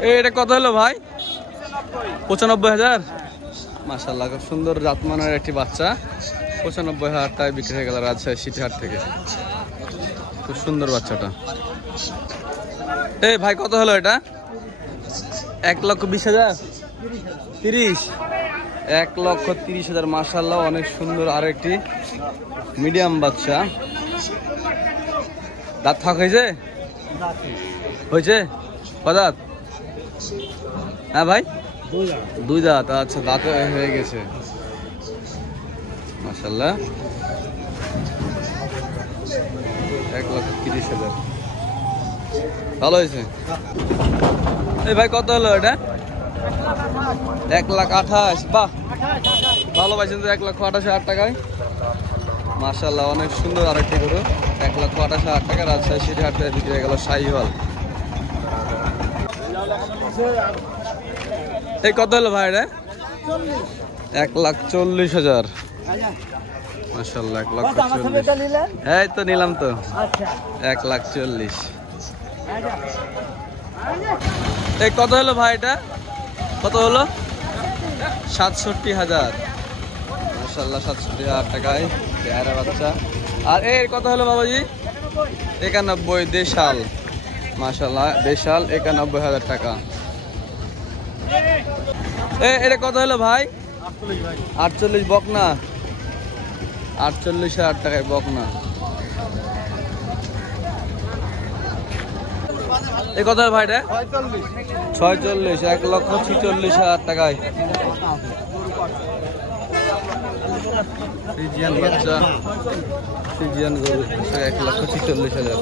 এটা কত হলো ভাই? 95,000। মাশাআল্লাহ, খুব সুন্দর জাতমানের একটি বাচ্চা। 95,000 টাকায় বিক্রি হয়ে গেল রাজশাহী সিটিহাট থেকে। খুব সুন্দর বাচ্চাটা। ভাই কত হলো এটা? 1,20,000। 30। 1,30,000। মাশাআল্লাহ, অনেক সুন্দর। আর একটি মিডিয়াম বাচ্চা। দাঁত ফাঁক হয়েছে? হয়েছে কদাত? হ্যাঁ ভাই, 2 দাঁত। আচ্ছা, দাঁতে হয়ে গেছে। মাশাআল্লাহ, 1,30,000। ভালো হয়েছে। ভাই কত হলো এটা? 1,28,000। বাহ, ভালো পাইছেন তো। 1,28,000 টাকায়। মাশাআল্লাহ, অনেক সুন্দর আরেকটি গরু। 1,28,000 টাকা রাজশাহী সিটিহাট থেকে বিক্রি হয়ে গেল শাহিওয়াল। কত হলো ভাই এটা? 1,40,000। মাশাআল্লাহ, 1,40,000। এই তো নিলাম তো। 1,40,000। কত হলো ভাই এটা? কত হলো? 67,000। মাশাআল্লাহ, 67,000 টাকায় পেয়ারা বাচ্চা। আর কত হলো বাবাজি? 91। দেশাল। মাশাআল্লাহ, দেশাল 91,000 টাকা। এটা কত হলো ভাই? 48। বকনা। 48,000 টাকায় বকনা। কত হলো ভাই এটা? 46। 1,46,000 টাকায়। ফ্রিজিয়ান বাচ্চা, ফ্রিজিয়ান গরু 1,46,000।